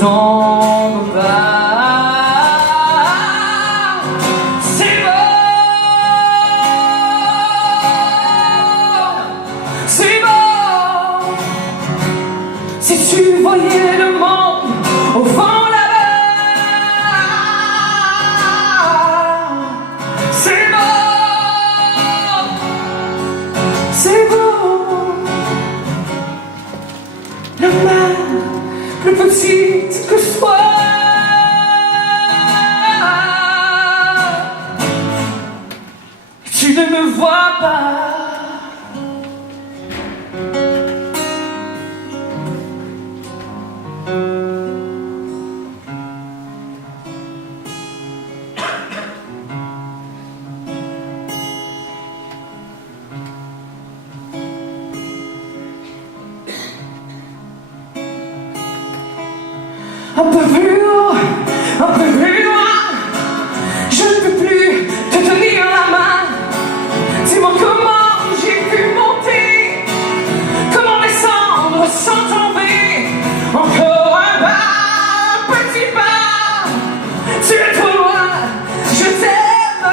tombe pas. C'est bon, c'est bon. Si tu voyais le monde au fond là-bas, c'est bon, c'est beau. Le mal, plus petite que soit, tu ne me vois pas. Un peu plus haut, un peu plus loin, je ne peux plus te tenir la main. Dis-moi comment j'ai pu monter, comment descendre sans tomber. Encore un pas, un petit pas, tu es trop loin, je t'aime.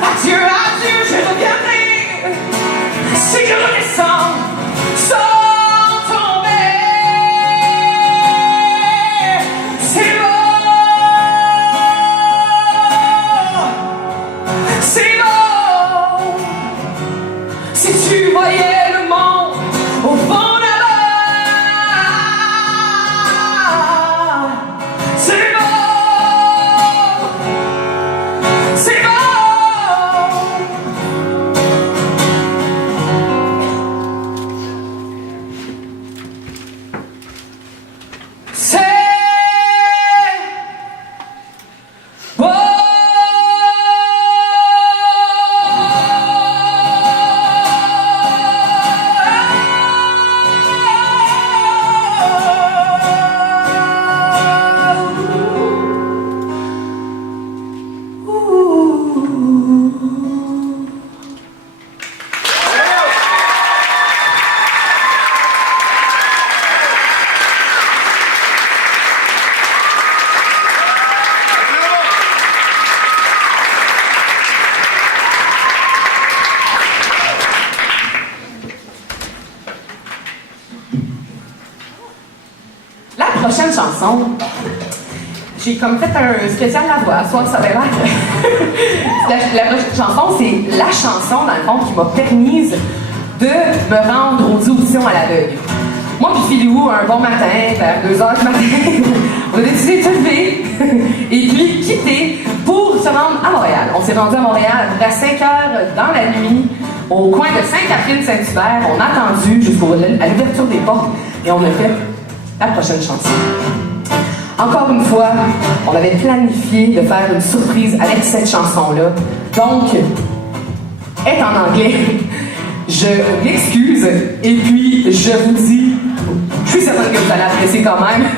Adieu, adieu, je reviendrai si je redescends sans tu voyais le monde au fond là-bas, c'est bon, c'est bon. C'est bon. La prochaine chanson, j'ai comme fait un spécial La Voix, soit ça va l'air. La prochaine chanson, c'est la chanson, dans le fond, qui m'a permise de me rendre aux auditions à l'aveugle. Moi puis Philou, un bon matin, vers 2h du matin, on a décidé de se lever et puis quitter pour se rendre à Montréal. On s'est rendu à Montréal à peu près à 5h dans la nuit, au coin de Sainte-Catherine-Saint-Hubert. On a attendu à l'ouverture des portes et on a fait la prochaine chanson. Encore une fois, on avait planifié de faire une surprise avec cette chanson-là. Donc, est en anglais. Je m'excuse et puis je vous dis, je suis certaine que vous allez apprécier quand même.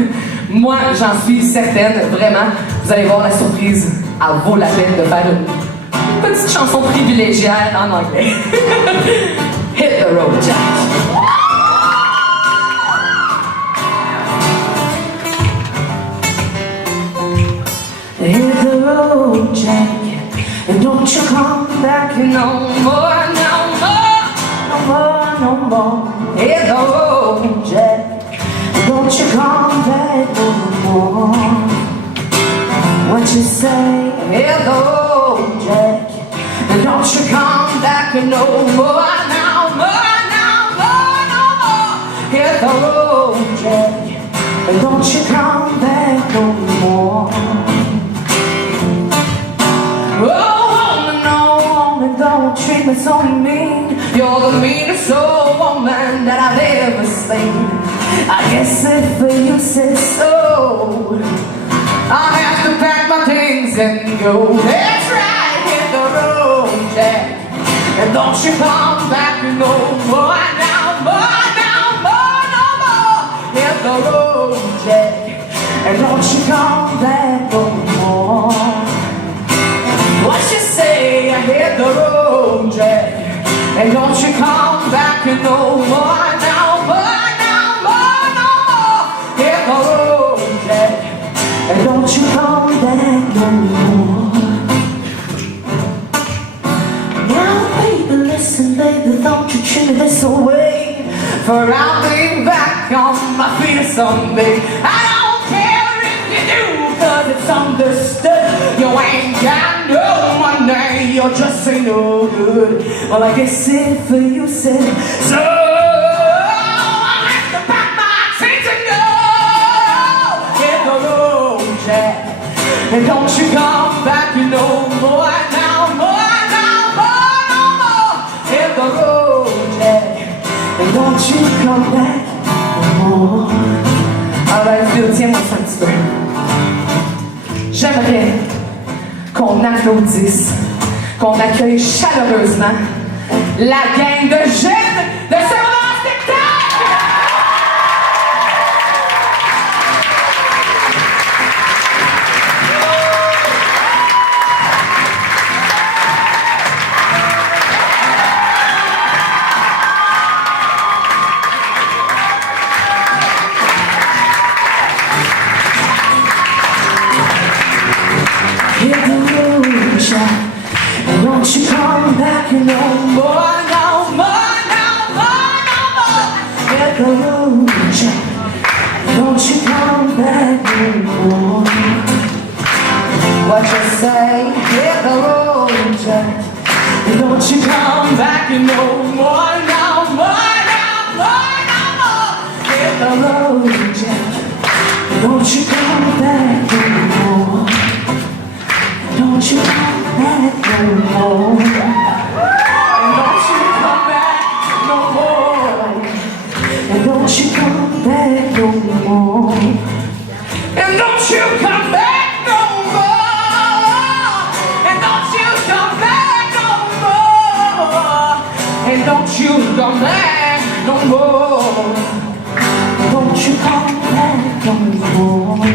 Moi, j'en suis certaine, vraiment. Vous allez voir la surprise. Elle vaut la peine de faire une petite chanson privilégiée en anglais. Hit the road, Jack. Hit the road, Jack, and don't you come back no more, no more, no more, no more. Hit the road, Jack, and don't you come back no more. What you say? Hit the road, Jack, and don't you come back no more, no more, no more, no more. Hit the road, Jack, and don't you come back no more. Don't treat me so mean. You're the meanest old woman that I've ever seen. I guess if you said so, I'll have to pack my things and go. That's right, hit the road, Jack, and don't you come back no more, no more, no more, no more. Hit the road, Jack, and don't you come back no more. What you say? I hit the road, Jack, and don't you come back no more, no more, no more, no more. Hit the road, Jack. someday. I don't care if you do, cause it's understood. You ain't got no money, you just ain't no good. Well, I guess if you said so, I have to pack my things and go. Hit the road, Jack. And don't you come back, you know, more now, more now, more, no more. Hit the road, Jack. And don't you come back no more. Alors, Phil, tiens-moi ça un petit peu. J'aimerais qu'on applaudisse, qu'on accueille chaleureusement la gang de jeunes de ce moment spectacle! And don't you come back no more, no more, no more, no more. Hit the road, Jack. Don't you come back no more. What you say? Hit the road, Jack. And don't you come back no more, no more, no more, no more. Hit the road, Jack. Don't you come back no more. Don't you come back no more. And don't you come back no more. And don't you come back no more. And don't you come back no more. And don't you come back no more. And don't you come back no more. Don't you come back no more.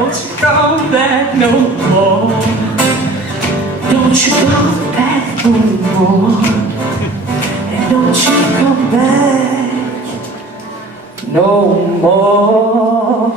Don't you come back no more. Don't you come back no more. And don't you come back no more.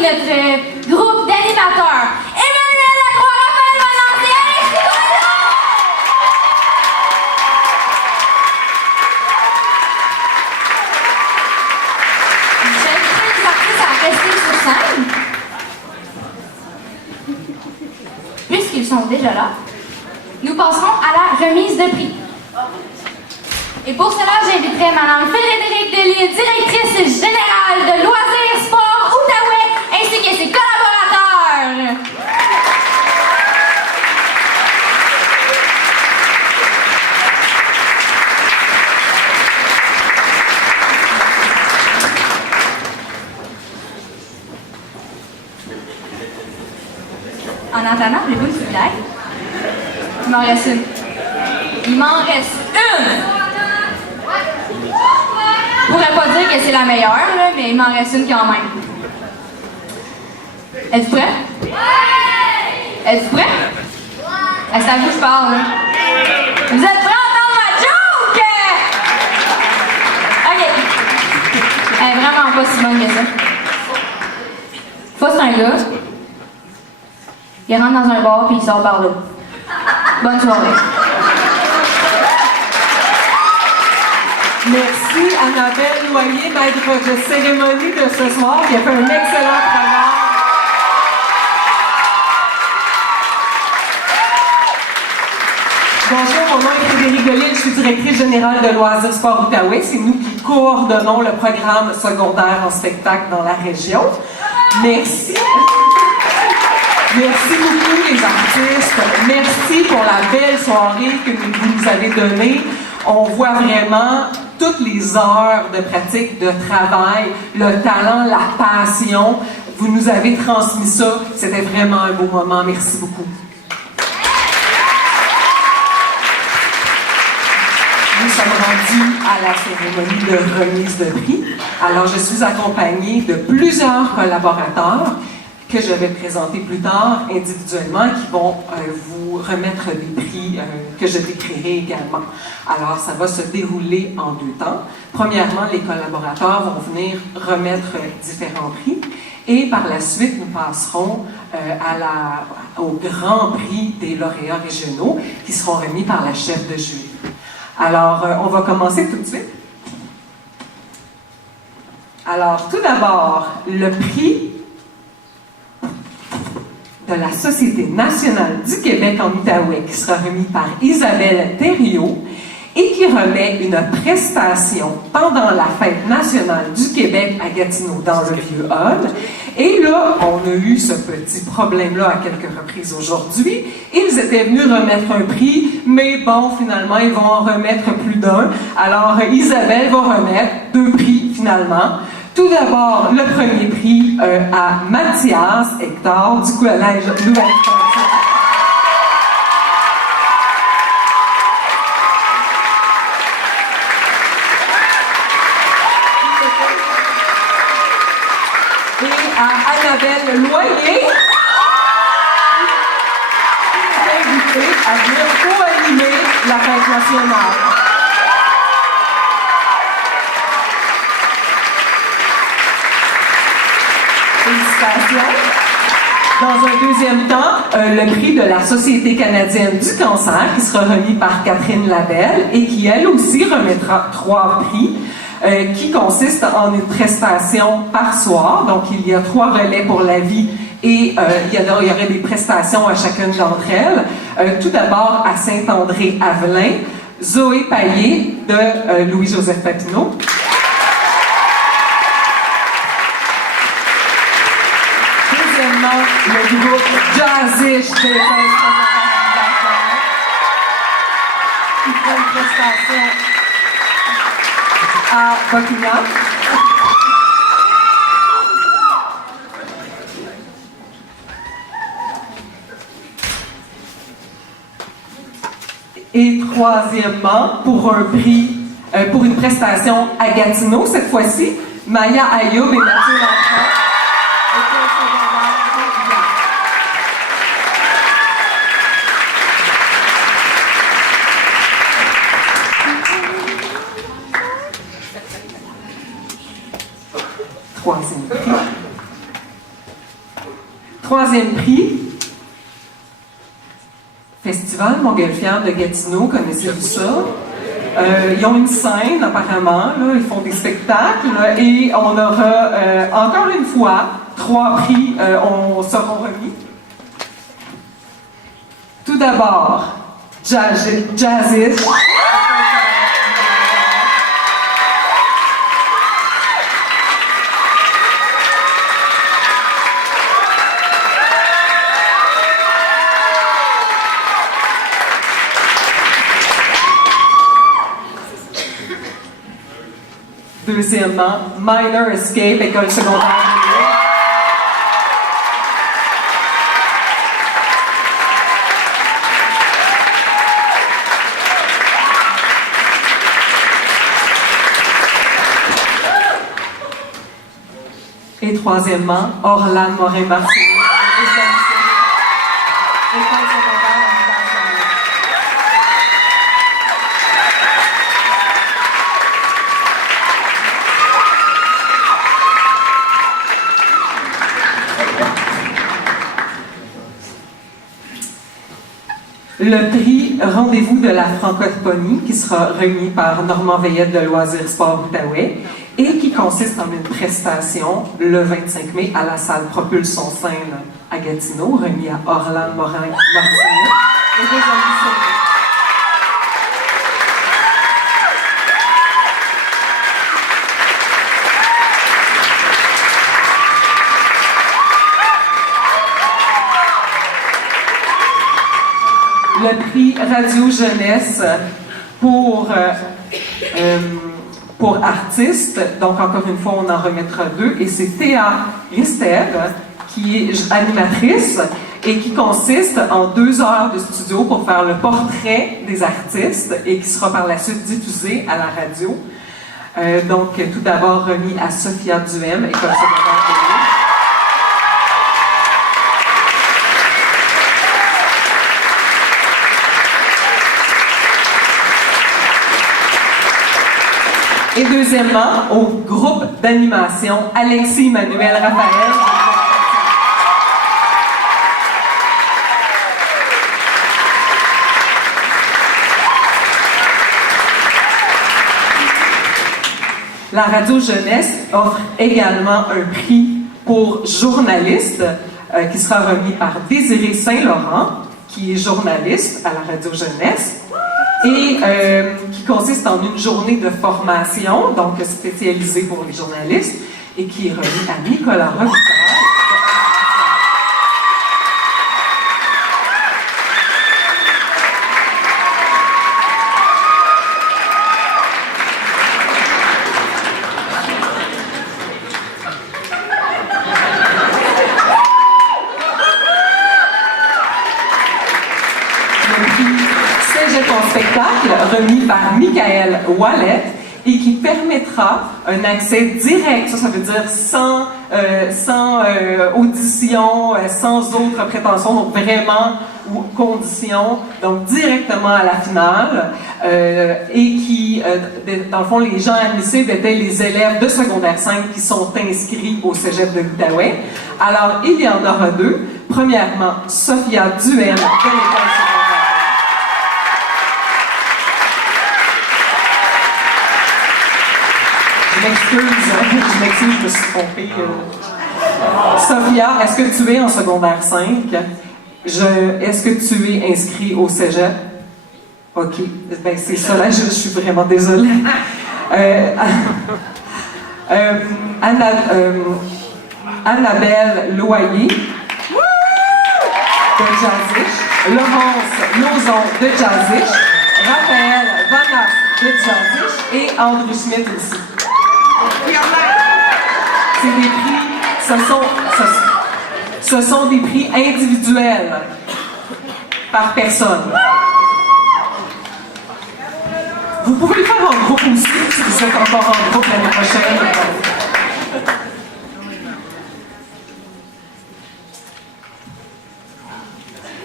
Notre groupe d'animateurs. Emmanuel Lacroix, Raphaël Valence et Alex Rigondo! J'invite les artistes à rester sur scène. Puisqu'ils sont déjà là, nous passerons à la remise de prix. Et pour cela, j'inviterai Mme Frédérique Delisle, directrice générale de Loisirs Sport Outaouais, ainsi que ses collaborateurs. En attendant, voulez-vous une petite blague? Il m'en reste une. Il m'en reste une! Je pourrais pas dire que c'est la meilleure, là, mais il m'en reste une quand même. Êtes-vous prêts? Oui! Êtes-vous prêts? Ouais! C'est à vous que je parle, là. Vous êtes prêts à entendre ma joke? OK. Elle est vraiment pas si bonne que ça. Faut c'est un gars. Il rentre dans un bar puis il sort par là. Bonne soirée. Merci Annabelle Loyer, maître de cérémonie de ce soir, qui a fait un excellent travail. Bonjour, mon nom est Frédérique Delisle, je suis directrice générale de Loisirs Sport Outaouais. C'est nous qui coordonnons le programme secondaire en spectacle dans la région. Merci. Merci beaucoup les artistes. Merci pour la belle soirée que vous nous avez donnée. On voit vraiment toutes les heures de pratique, de travail, le talent, la passion. Vous nous avez transmis ça. C'était vraiment un beau moment. Merci beaucoup. sommes rendus à la cérémonie de remise de prix. Alors, je suis accompagnée de plusieurs collaborateurs que je vais présenter plus tard individuellement, qui vont vous remettre des prix que je décrirai également. Alors, ça va se dérouler en 2 temps. Premièrement, les collaborateurs vont venir remettre différents prix, et par la suite, nous passerons au grand prix des lauréats régionaux, qui seront remis par la chef de jury. Alors, on va commencer tout de suite. Alors, tout d'abord, le prix de la Société nationale du Québec en Outaouais, qui sera remis par Isabelle Thériault et qui remet une prestation pendant la fête nationale du Québec à Gatineau, dans le Vieux-Hall. Et là, on a eu ce petit problème-là à quelques reprises aujourd'hui. Ils étaient venus remettre un prix, mais bon, finalement, ils vont en remettre plus d'un. Alors, Isabelle va remettre 2 prix, finalement. Tout d'abord, le premier prix à Mathias Hector du Collège Nouvelle-Frontière. Et à Annabelle Loyer, qui est invitée à venir co-animer la fête nationale. Félicitations. Dans un deuxième temps, le prix de la Société canadienne du cancer, qui sera remis par Catherine Labelle et qui, elle aussi, remettra 3 prix, qui consistent en une prestation par soir. Donc, il y a 3 relais pour la vie et il y aurait des prestations à chacune d'entre elles. Tout d'abord, à Saint-André-Avelin, Zoé Paillé de Louis-Joseph Papineau. Le groupe Jazzish de qui fait une prestation à Buckingham. Et troisièmement, pour un prix, pour une prestation à Gatineau, cette fois-ci, Maya Ayoub et Mathieu Lafont. Troisième prix, Festival Montgolfière de Gatineau, connaissez-vous ça? Ils ont une scène apparemment, là, ils font des spectacles et on aura encore une fois 3 prix seront remis. Tout d'abord, Jazzish. Deuxièmement, Minor Escape, école secondaire. Et troisièmement, Orlane Morin-Martineau. École secondaire. Le prix Rendez-vous de la francophonie, qui sera remis par Normand Veillette de Loisirs Sport Outaouais et qui consiste en une prestation le 25 mai à la salle Propulsion Scène à Gatineau, remis à Orlane Morin-Martineau et des amis. Le prix Radio Jeunesse pour artistes. Donc, encore une fois, on en remettra 2. Et c'est Théa Rister, qui est animatrice et qui consiste en 2 heures de studio pour faire le portrait des artistes et qui sera par la suite diffusé à la radio. Donc, tout d'abord remis à Sophia Duhem, École secondaire de Lille. Et deuxièmement, au groupe d'animation Alexis Emmanuel Raphaël. La Radio Jeunesse offre également un prix pour journaliste qui sera remis par Désiré Saint-Laurent, qui est journaliste à la Radio Jeunesse, et qui consiste en une journée de formation, donc spécialisée pour les journalistes, et qui est remis à Nicolas Robitaille. Remis par Michael Wallet et qui permettra un accès direct, ça veut dire sans audition, sans autres prétentions, donc vraiment ou conditions, donc directement à la finale, et qui, dans le fond, les gens admissibles étaient les élèves de secondaire 5 qui sont inscrits au cégep de l'Outaouais. Alors, il y en aura 2. Premièrement, Sophia Duhem de l'école secondaire. Je m'excuse, je me suis trompée. Sophia, est-ce que tu es en secondaire 5? Est-ce que tu es inscrit au cégep? OK. Ben, c'est ça, là, je suis vraiment désolée. Annabelle Loyer de Jazzish, Laurence Lozon de Jazzish, Raphaël Vanas de Jazzish et Andrew Schmidt aussi. C'est des prix, ce sont des prix individuels par personne. Vous pouvez le faire en groupe aussi, si vous êtes encore en groupe l'année prochaine.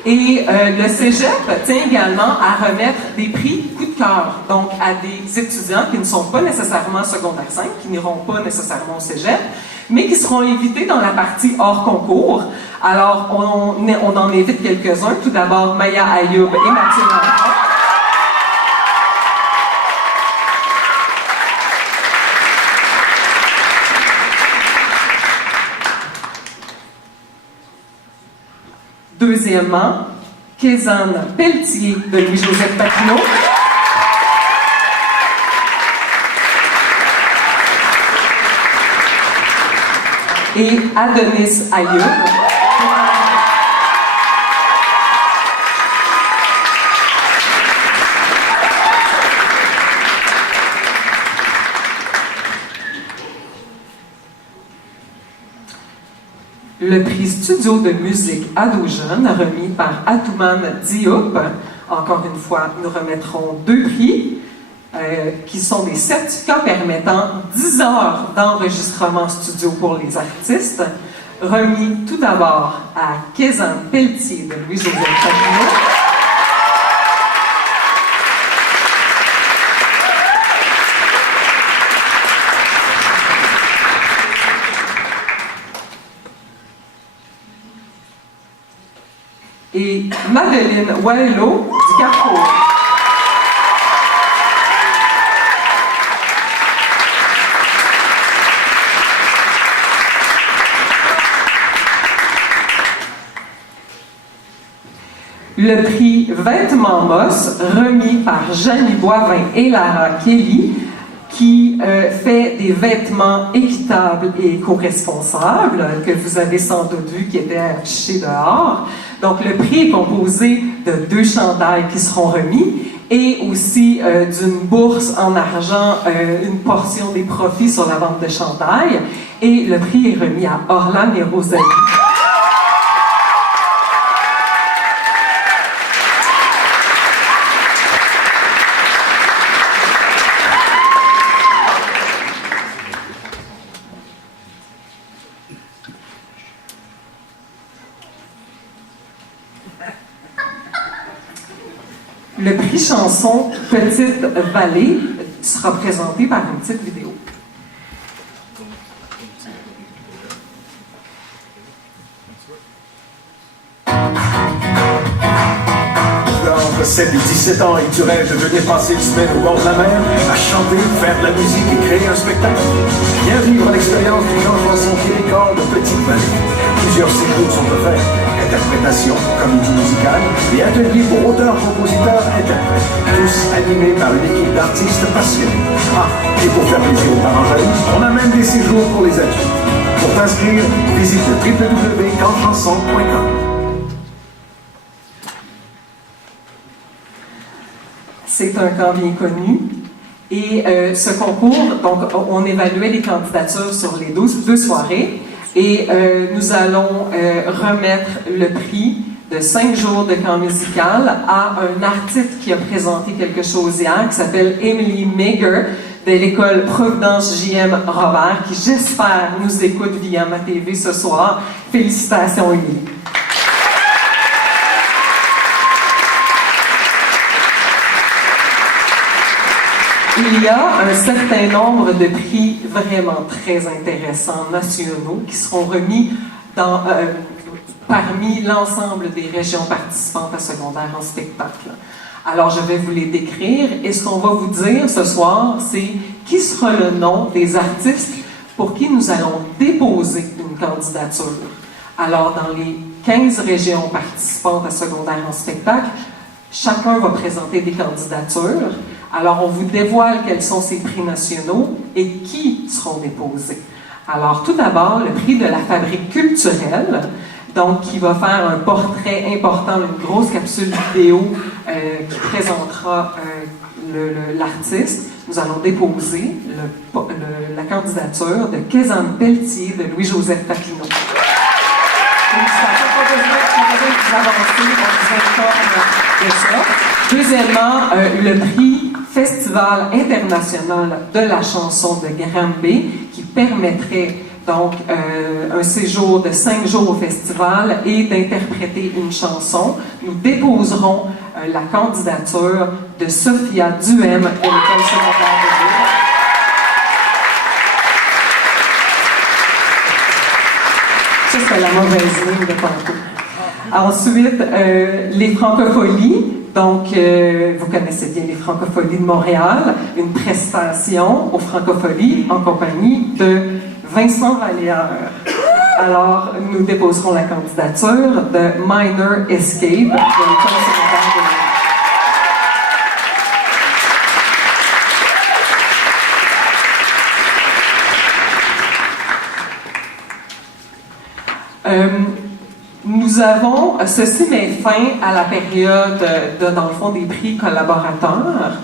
Et le cégep tient également à remettre des prix coup de cœur, donc à des étudiants qui ne sont pas nécessairement secondaire 5, qui n'iront pas nécessairement au cégep, mais qui seront invités dans la partie hors concours. Alors, on en invite quelques-uns. Tout d'abord, Maya Ayoub et Mathieu Lambert. Deuxièmement, Kézanne Pelletier de Louis-Joseph Papineau. Et Adonis Ayoub. Le prix studio de musique Ado Jeune, remis par Atouman Diop. Encore une fois, nous remettrons 2 prix qui sont des certificats permettant 10 heures d'enregistrement studio pour les artistes, remis tout d'abord à Kézanne Pelletier de Louis-Joseph Papineau. Et Madeleine Wallo du Carrefour. Le prix Vêtements Moss, remis par Janie Boivin et Lara Kelly, qui fait des vêtements équitables et éco-responsables, que vous avez sans doute vu, qui étaient affichés dehors. Donc, le prix est composé de 2 chandails qui seront remis et aussi d'une bourse en argent, une portion des profits sur la vente de chandails. Et le prix est remis à Orlan et Rosalie. le prix chanson Petite Vallée sera présenté par une petite vidéo. Entre 7 et 17 ans et tu rêves de venir passer une semaine au bord de la mer, à chanter, faire de la musique et créer un spectacle. Viens vivre l'expérience du grand chanson québécois de Petite Vallée. Plusieurs séjours sont offerts. Interprétation, comédie musicale et ateliers pour auteurs, compositeurs, interprètes. Tous animés par une équipe d'artistes passionnés. Ah, et pour faire plaisir aux parents jaloux, on a même des séjours pour les adultes. Pour t'inscrire, visite www.campchanson.com. C'est un camp bien connu. Et ce concours, donc, on évaluait les candidatures sur les deux soirées. Et nous allons remettre le prix de 5 jours de camp musical à un artiste qui a présenté quelque chose hier, qui s'appelle Emily Meager, de l'école Providence J.M. Robert, qui j'espère nous écoute via ma TV ce soir. Félicitations, Emily. Il y a un certain nombre de prix vraiment très intéressants nationaux qui seront remis parmi l'ensemble des régions participantes à secondaire en spectacle. Alors, je vais vous les décrire et ce qu'on va vous dire ce soir, c'est qui sera le nom des artistes pour qui nous allons déposer une candidature. Alors, dans les 15 régions participantes à secondaire en spectacle, chacun va présenter des candidatures. Alors, on vous dévoile quels sont ces prix nationaux et qui seront déposés. Alors, tout d'abord, le prix de la Fabrique culturelle, donc qui va faire un portrait important, une grosse capsule vidéo qui présentera l'artiste. Nous allons déposer la candidature de Kézanne Pelletier de Louis-Joseph Papineau. Félicitations, pas besoin de vous avancer, on vous informe de ça. Deuxièmement, le prix Festival international de la chanson de Granby, qui permettrait donc un séjour de 5 jours au festival et d'interpréter une chanson. Nous déposerons la candidature de Sophia Duhem de l'École secondaire de Ville. Ça, c'est la mauvaise ligne de tantôt. Ensuite, les francopholies. Donc, vous connaissez bien les Francopholies de Montréal, une prestation aux Francopholies en compagnie de Vincent Vallière. Alors, nous déposerons la candidature de Minor Escape de l'École secondaire de ceci met fin à la période dans le fond, des prix collaborateurs.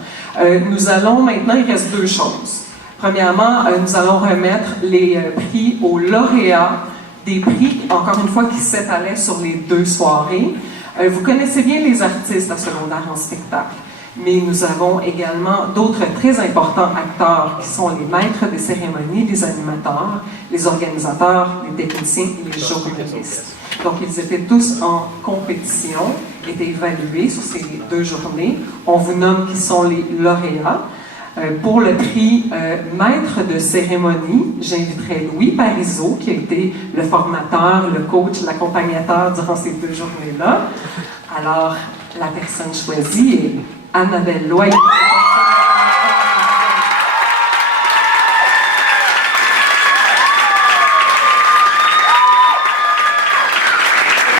Nous allons maintenant, il reste 2 choses. Premièrement, nous allons remettre les prix aux lauréats des prix, encore une fois, qui s'étalaient sur les 2 soirées. Vous connaissez bien les artistes à secondaire en spectacle, mais nous avons également d'autres très importants acteurs qui sont les maîtres des cérémonies, les animateurs, les organisateurs, les techniciens et les journalistes. Donc, ils étaient tous en compétition, étaient évalués sur ces 2 journées. On vous nomme qui sont les lauréats. Pour le prix maître de cérémonie, j'inviterai Louis Parizeau, qui a été le formateur, le coach, l'accompagnateur durant ces 2 journées-là. Alors, la personne choisie est Annabelle Loyer.